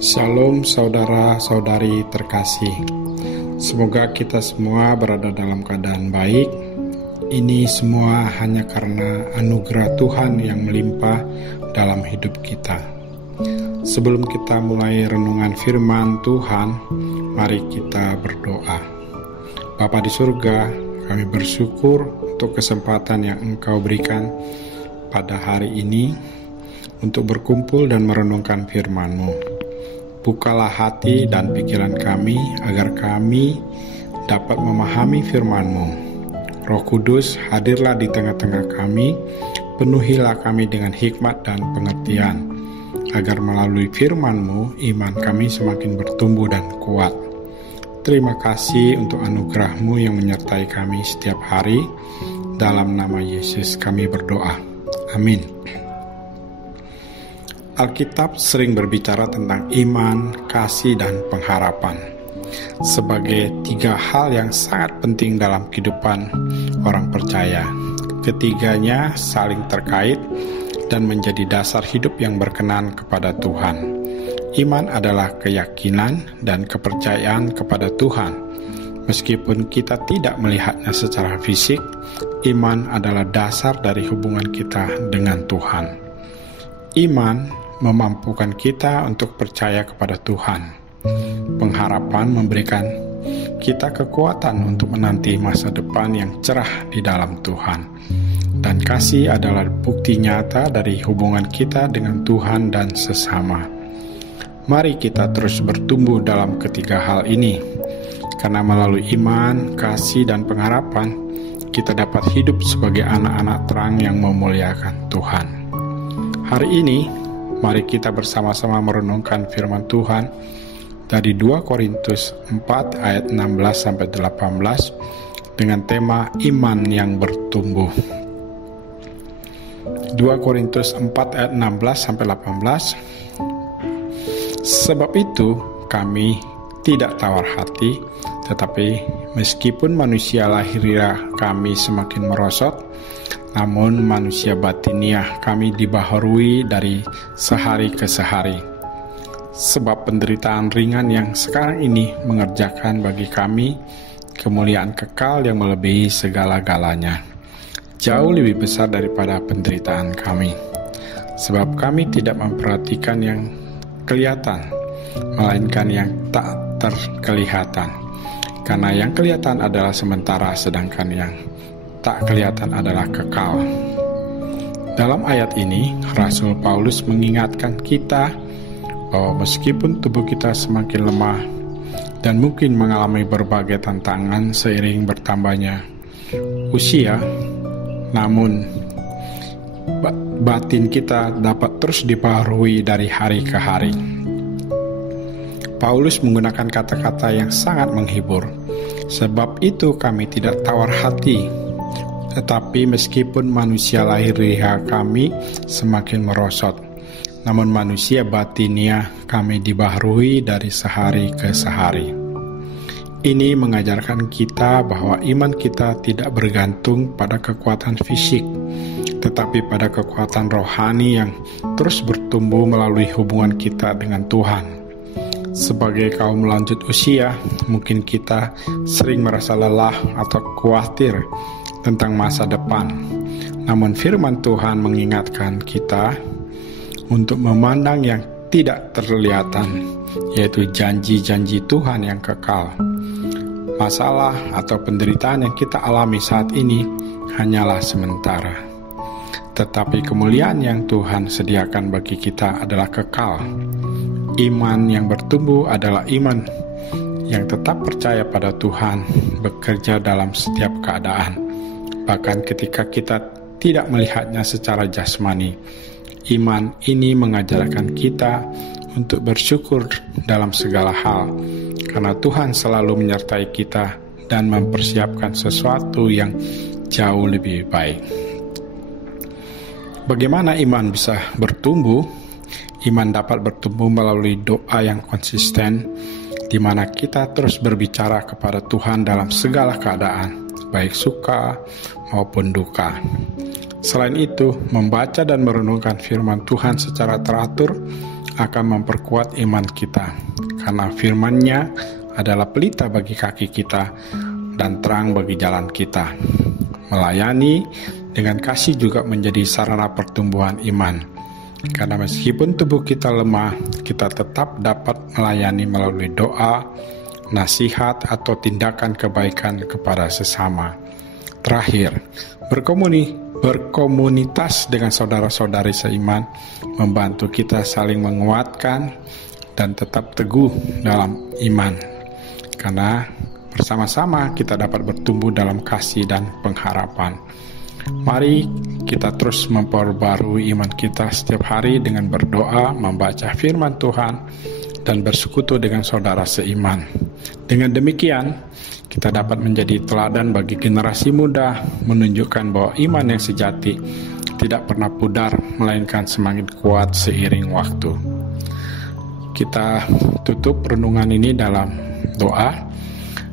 Shalom saudara-saudari terkasih. Semoga kita semua berada dalam keadaan baik. Ini semua hanya karena anugerah Tuhan yang melimpah dalam hidup kita. Sebelum kita mulai renungan firman Tuhan, mari kita berdoa. Bapa di surga, kami bersyukur untuk kesempatan yang Engkau berikan pada hari ini untuk berkumpul dan merenungkan firman-Mu. Bukalah hati dan pikiran kami agar kami dapat memahami firman-Mu. Roh Kudus, hadirlah di tengah-tengah kami, penuhilah kami dengan hikmat dan pengertian, agar melalui firman-Mu iman kami semakin bertumbuh dan kuat. Terima kasih untuk anugerah-Mu yang menyertai kami setiap hari. Dalam nama Yesus kami berdoa. Amin. Alkitab sering berbicara tentang iman, kasih, dan pengharapan sebagai tiga hal yang sangat penting dalam kehidupan orang percaya. Ketiganya saling terkait dan menjadi dasar hidup yang berkenan kepada Tuhan. Iman adalah keyakinan dan kepercayaan kepada Tuhan. Meskipun kita tidak melihatnya secara fisik, iman adalah dasar dari hubungan kita dengan Tuhan. Iman memampukan kita untuk percaya kepada Tuhan. Pengharapan memberikan kita kekuatan untuk menanti masa depan yang cerah di dalam Tuhan. Dan kasih adalah bukti nyata dari hubungan kita dengan Tuhan dan sesama. Mari kita terus bertumbuh dalam ketiga hal ini, karena melalui iman, kasih, dan pengharapan, kita dapat hidup sebagai anak-anak terang yang memuliakan Tuhan. Hari ini, mari kita bersama-sama merenungkan firman Tuhan dari 2 Korintus 4 ayat 16-18 dengan tema iman yang bertumbuh. 2 Korintus 4 ayat 16-18. Sebab itu kami tidak tawar hati, tetapi meskipun manusia lahiriah kami semakin merosot, namun manusia batiniah kami dibaharui dari sehari ke sehari. Sebab penderitaan ringan yang sekarang ini mengerjakan bagi kami kemuliaan kekal yang melebihi segala-galanya, jauh lebih besar daripada penderitaan kami. Sebab kami tidak memperhatikan yang kelihatan, melainkan yang tak terkelihatan. Karena yang kelihatan adalah sementara, sedangkan yang tak kelihatan adalah kekal. Dalam ayat ini, Rasul Paulus mengingatkan kita bahwa meskipun tubuh kita semakin lemah dan mungkin mengalami berbagai tantangan seiring bertambahnya usia, namun batin kita dapat terus dibaharui dari hari ke hari. Paulus menggunakan kata-kata yang sangat menghibur. Sebab itu kami tidak tawar hati, tetapi meskipun manusia lahiriah kami semakin merosot, namun manusia batiniah kami dibaharui dari sehari ke sehari. Ini mengajarkan kita bahwa iman kita tidak bergantung pada kekuatan fisik, tetapi pada kekuatan rohani yang terus bertumbuh melalui hubungan kita dengan Tuhan. Sebagai kaum lanjut usia, mungkin kita sering merasa lelah atau khawatir tentang masa depan. Namun firman Tuhan mengingatkan kita untuk memandang yang tidak terlihatan, yaitu janji-janji Tuhan yang kekal. Masalah atau penderitaan yang kita alami saat ini hanyalah sementara, tetapi kemuliaan yang Tuhan sediakan bagi kita adalah kekal. Iman yang bertumbuh adalah iman yang tetap percaya pada Tuhan, bekerja dalam setiap keadaan. Bahkan ketika kita tidak melihatnya secara jasmani, iman ini mengajarkan kita untuk bersyukur dalam segala hal, karena Tuhan selalu menyertai kita dan mempersiapkan sesuatu yang jauh lebih baik. Bagaimana iman bisa bertumbuh? Iman dapat bertumbuh melalui doa yang konsisten, di mana kita terus berbicara kepada Tuhan dalam segala keadaan, baik suka maupun duka. Selain itu, membaca dan merenungkan firman Tuhan secara teratur akan memperkuat iman kita, karena firman-Nya adalah pelita bagi kaki kita dan terang bagi jalan kita. Melayani dengan kasih juga menjadi sarana pertumbuhan iman, karena meskipun tubuh kita lemah, kita tetap dapat melayani melalui doa, nasihat, atau tindakan kebaikan kepada sesama. Terakhir, berkomunitas dengan saudara-saudari seiman membantu kita saling menguatkan dan tetap teguh dalam iman, karena bersama-sama kita dapat bertumbuh dalam kasih dan pengharapan. Mari kita terus memperbarui iman kita setiap hari dengan berdoa, membaca firman Tuhan, dan bersekutu dengan saudara seiman. Dengan demikian, kita dapat menjadi teladan bagi generasi muda, menunjukkan bahwa iman yang sejati tidak pernah pudar, melainkan semakin kuat seiring waktu. Kita tutup renungan ini dalam doa.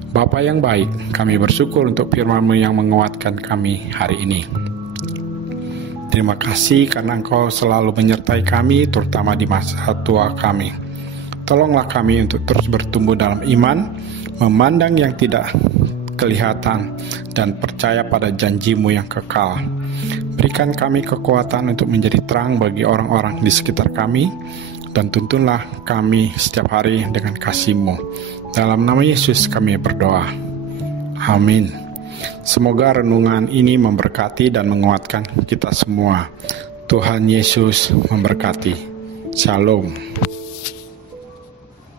Bapa yang baik, kami bersyukur untuk firman-Mu yang menguatkan kami hari ini. Terima kasih karena Engkau selalu menyertai kami, terutama di masa tua kami. Tolonglah kami untuk terus bertumbuh dalam iman, memandang yang tidak kelihatan, dan percaya pada janji-Mu yang kekal. Berikan kami kekuatan untuk menjadi terang bagi orang-orang di sekitar kami, dan tuntunlah kami setiap hari dengan kasih-Mu. Dalam nama Yesus kami berdoa. Amin. Semoga renungan ini memberkati dan menguatkan kita semua. Tuhan Yesus memberkati. Shalom.